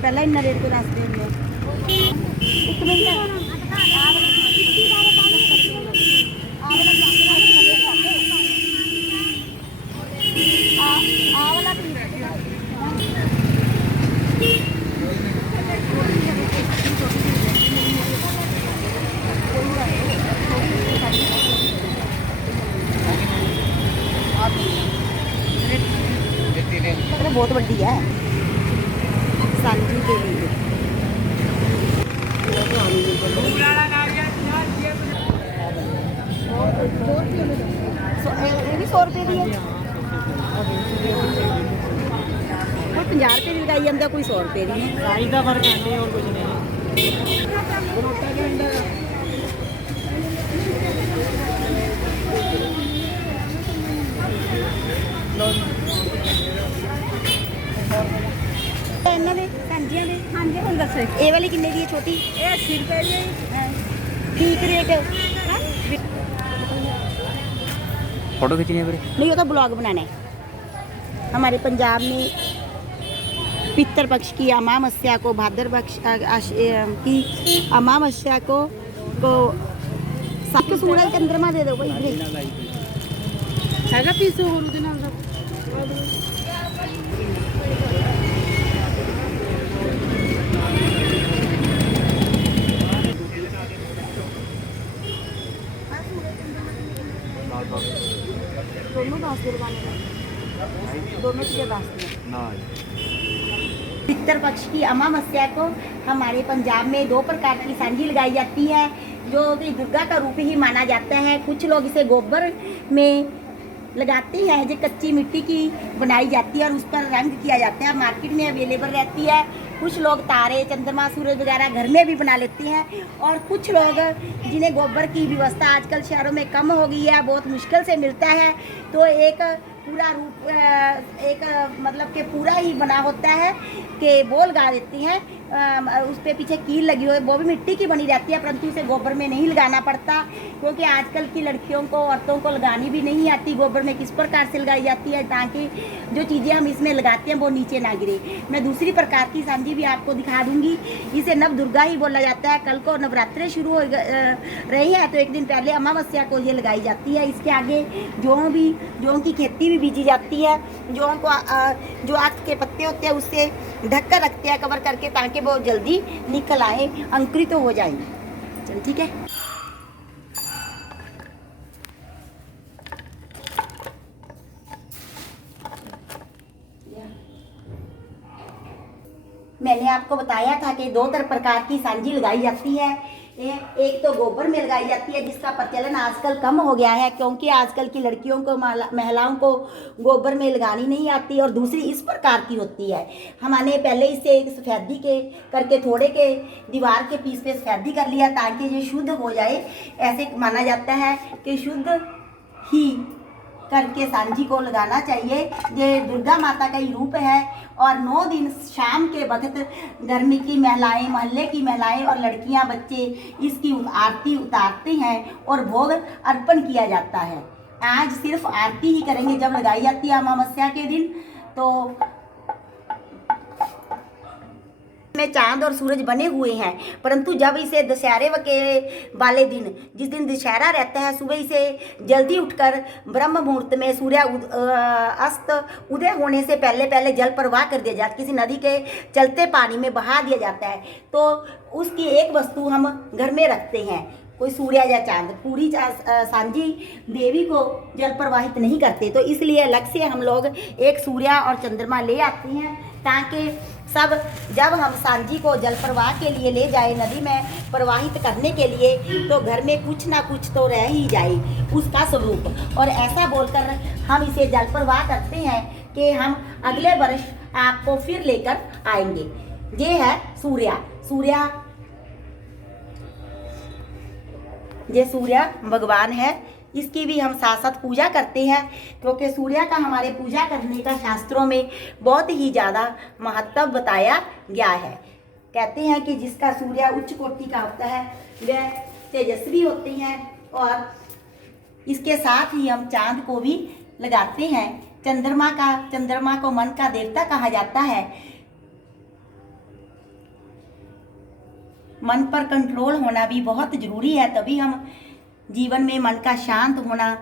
पहला इन्ना रेट को दस देंगे एक मिनट बहुत बड़ी है सांझी के लिए। ये भी 100 रुपये की है, कोई 50 रुपये की लगाई जाता, कोई 100 रुपये की है। साइज का फर्क है और कुछ नहीं। ਇਹਨਾਂ ਦੇ ਸਾਂਝੀਆਂ ਦੇ ਹਾਂਜੀ ਹੁਣ ਦੱਸੋ ਇਹ ਵਾਲੀ ਕਿੰਨੇ ਦੀ ਹੈ ਛੋਟੀ? ਇਹ 80 रुपये ਦੀ है। ठीक रेट फोटो खींचनी है फिर? नहीं, वो तो ब्लॉग बनाना है। हमारे पंजाब में पितृपक्ष की अमावस्या को भाद्र पक्ष की अमावस्या को सबके सूरज चंद्रमा दे दो भाई। सारा पीस और दिन दोनों 10 दोनों के 10 पितृपक्ष की अमावस्या को हमारे पंजाब में 2 प्रकार की सांझी लगाई जाती है, जो कि दुर्गा का रूप ही माना जाता है। कुछ लोग इसे गोबर में लगाते हैं, जो कच्ची मिट्टी की बनाई जाती है और उस पर रंग किया जाता है, मार्केट में अवेलेबल रहती है। कुछ लोग तारे चंद्रमा सूरज वगैरह घर में भी बना लेते हैं, और कुछ लोग जिन्हें गोबर की व्यवस्था आजकल शहरों में कम हो गई है, बहुत मुश्किल से मिलता है, तो एक पूरा रूप एक मतलब कि पूरा ही बना होता है कि बोल गा देती हैं। उस पर पीछे कील लगी हुई है, वो भी मिट्टी की बनी रहती है, परंतु इसे गोबर में नहीं लगाना पड़ता, क्योंकि आजकल की लड़कियों को औरतों को लगानी भी नहीं आती गोबर में किस प्रकार से लगाई जाती है, ताकि जो चीज़ें हम इसमें लगाते हैं वो नीचे ना गिरे। मैं दूसरी प्रकार की सांझी भी आपको दिखा दूंगी। इसे नव दुर्गा ही बोला जाता है। कल को नवरात्रे शुरू हो रही है, तो एक दिन पहले अमावस्या को ये लगाई जाती है। इसके आगे जौ की खेती भी बीजी जाती है। जौ को जो आग के पत्ते होते हैं उससे ढक कर रखते हैं, कवर करके, ताकि वो जल्दी निकल आए, अंकुरित तो हो जाएंगे। चल ठीक है। मैंने आपको बताया था कि 2 प्रकार की सांझी लगाई जाती है। एक तो गोबर में लगाई जाती है, जिसका प्रचलन आजकल कम हो गया है, क्योंकि आजकल की लड़कियों को महिलाओं को गोबर में लगानी नहीं आती। और दूसरी इस प्रकार की होती है, हमने पहले इसे सफ़ेदी के करके थोड़े के दीवार के पीस पे सफ़ेदी कर लिया, ताकि ये शुद्ध हो जाए। ऐसे माना जाता है कि शुद्ध ही करके सांझी को लगाना चाहिए। ये दुर्गा माता का ही रूप है, और 9 दिन शाम के वक्त घर में की महिलाएं, मोहल्ले की महिलाएं और लड़कियां, बच्चे इसकी आरती उतारते हैं और भोग अर्पण किया जाता है। आज सिर्फ आरती ही करेंगे जब लगाई जाती है अमावस्या के दिन। तो में चांद और सूरज बने हुए हैं, परंतु जब इसे दशहरे के वाले दिन, जिस दिन दशहरा रहता है, सुबह इसे जल्दी उठकर ब्रह्म मुहूर्त में सूर्य अस्त उदय होने से पहले पहले जल प्रवाह कर दिया जाता है, किसी नदी के चलते पानी में बहा दिया जाता है। तो उसकी एक वस्तु हम घर में रखते हैं, कोई सूर्य या चांद। पूरी सांझी देवी को जल प्रवाहित नहीं करते, तो इसलिए अलग से हम लोग एक सूर्य और चंद्रमा ले आते हैं। ताकि सब जब हम सांझी को जल प्रवाह के लिए ले जाए, नदी में प्रवाहित करने के लिए, तो घर में कुछ ना कुछ तो रह ही जाए उसका स्वरूप। और ऐसा बोलकर हम इसे जल प्रवाह करते हैं कि हम अगले वर्ष आपको फिर लेकर आएंगे। ये है सूर्या, ये सूर्य भगवान है। इसकी भी हम साथ साथ पूजा करते हैं, क्योंकि सूर्य का हमारे पूजा करने का शास्त्रों में बहुत ही ज़्यादा महत्व बताया गया है। कहते हैं कि जिसका सूर्य उच्च कोटि का होता है वह तेजस्वी होते हैं। और इसके साथ ही हम चांद को भी लगाते हैं। चंद्रमा को मन का देवता कहा जाता है। मन पर कंट्रोल होना भी बहुत ज़रूरी है, तभी हम जीवन में मन का शांत होना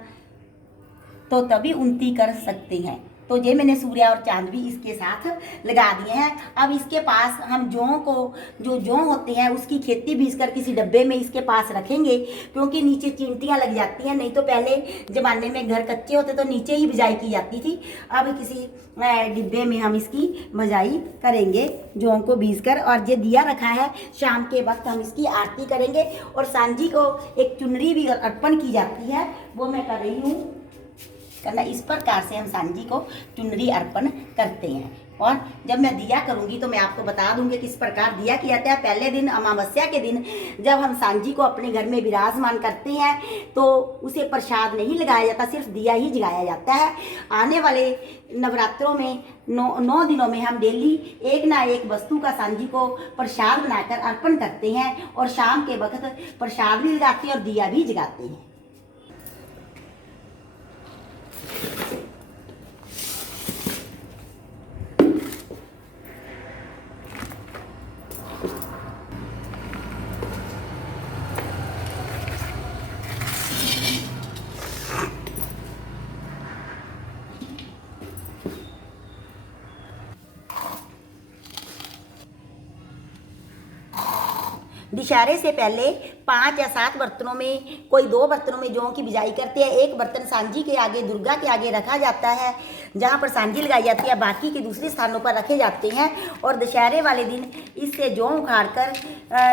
तो तभी उन्नति कर सकते हैं। तो ये मैंने सूर्य और चांद भी इसके साथ लगा दिए हैं। अब इसके पास हम जौ होते हैं उसकी खेती बीज कर किसी डब्बे में इसके पास रखेंगे, क्योंकि नीचे चींटियां लग जाती हैं। नहीं तो पहले ज़माने में घर कच्चे होते तो नीचे ही बिजाई की जाती थी। अब किसी डिब्बे में हम इसकी बिजाई करेंगे जौ को बीज कर। और ये दिया रखा है, शाम के वक्त हम इसकी आरती करेंगे। और सांझी को एक चुनरी भी अर्पण की जाती है, वो मैं कर रही हूँ करना। इस प्रकार से हम सांझी को चुनरी अर्पण करते हैं। और जब मैं दिया करूंगी तो मैं आपको बता दूंगी किस प्रकार दिया किया जाता है। पहले दिन अमावस्या के दिन जब हम सांझी को अपने घर में विराजमान करते हैं तो उसे प्रसाद नहीं लगाया जाता, सिर्फ दिया ही जगाया जाता है। आने वाले नवरात्रों में 9 दिनों में हम डेली एक ना एक वस्तु का सांझी को प्रसाद बनाकर अर्पण करते हैं। और शाम के वक्त प्रसाद भी लगाते हैं और दिया भी जगाते हैं। दशहरे से पहले 5 या 7 बर्तनों में, कोई 2 बर्तनों में जौ की बिजाई करते हैं। एक बर्तन सांझी के आगे, दुर्गा के आगे रखा जाता है जहाँ पर सांझी लगाई जाती है। बाकी के दूसरे स्थानों पर रखे जाते हैं। और दशहरे वाले दिन इससे जौ उखाड़ कर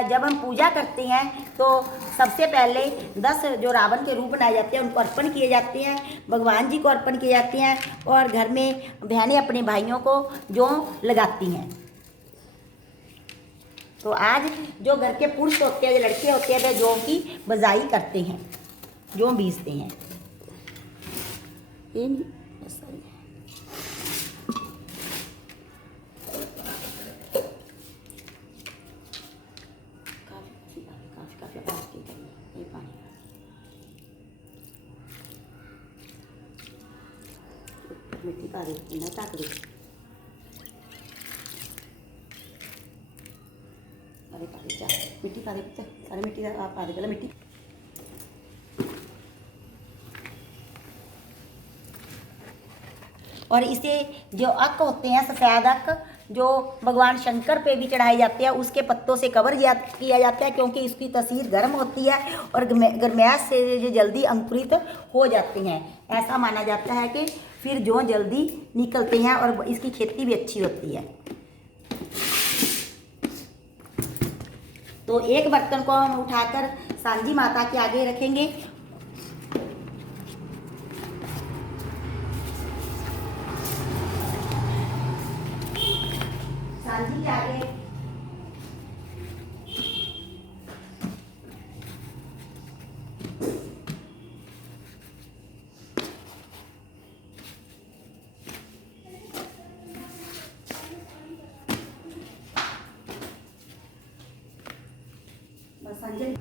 जब हम पूजा करते हैं तो सबसे पहले 10 जो रावण के रूप बनाए जाते हैं उनको अर्पण किए जाते हैं, भगवान जी को अर्पण किए जाते हैं। और घर में बहनें अपने भाइयों को जौ लगाती हैं। तो आज जो घर के पुरुष होते हैं, जो लड़के होते हैं, वे जौ की बजाई करते हैं, जौ बीजते हैं। मिट्टी पा देती ना ताक दे। मिट्टी पा दे, सारे मिट्टी आप पा दे पहले मिट्टी। और इसे जो अक होते हैं, सफ़ेद अक, जो भगवान शंकर पे भी चढ़ाए जाते हैं, उसके पत्तों से कवर किया जाता है, क्योंकि इसकी तासीर गर्म होती है और गर्मैश से ये जल्दी अंकुरित हो जाते हैं। ऐसा माना जाता है कि फिर जौ जल्दी निकलते हैं और इसकी खेती भी अच्छी होती है। तो एक बर्तन को हम उठाकर सांझी माता के आगे रखेंगे। सांझी के आगे संजय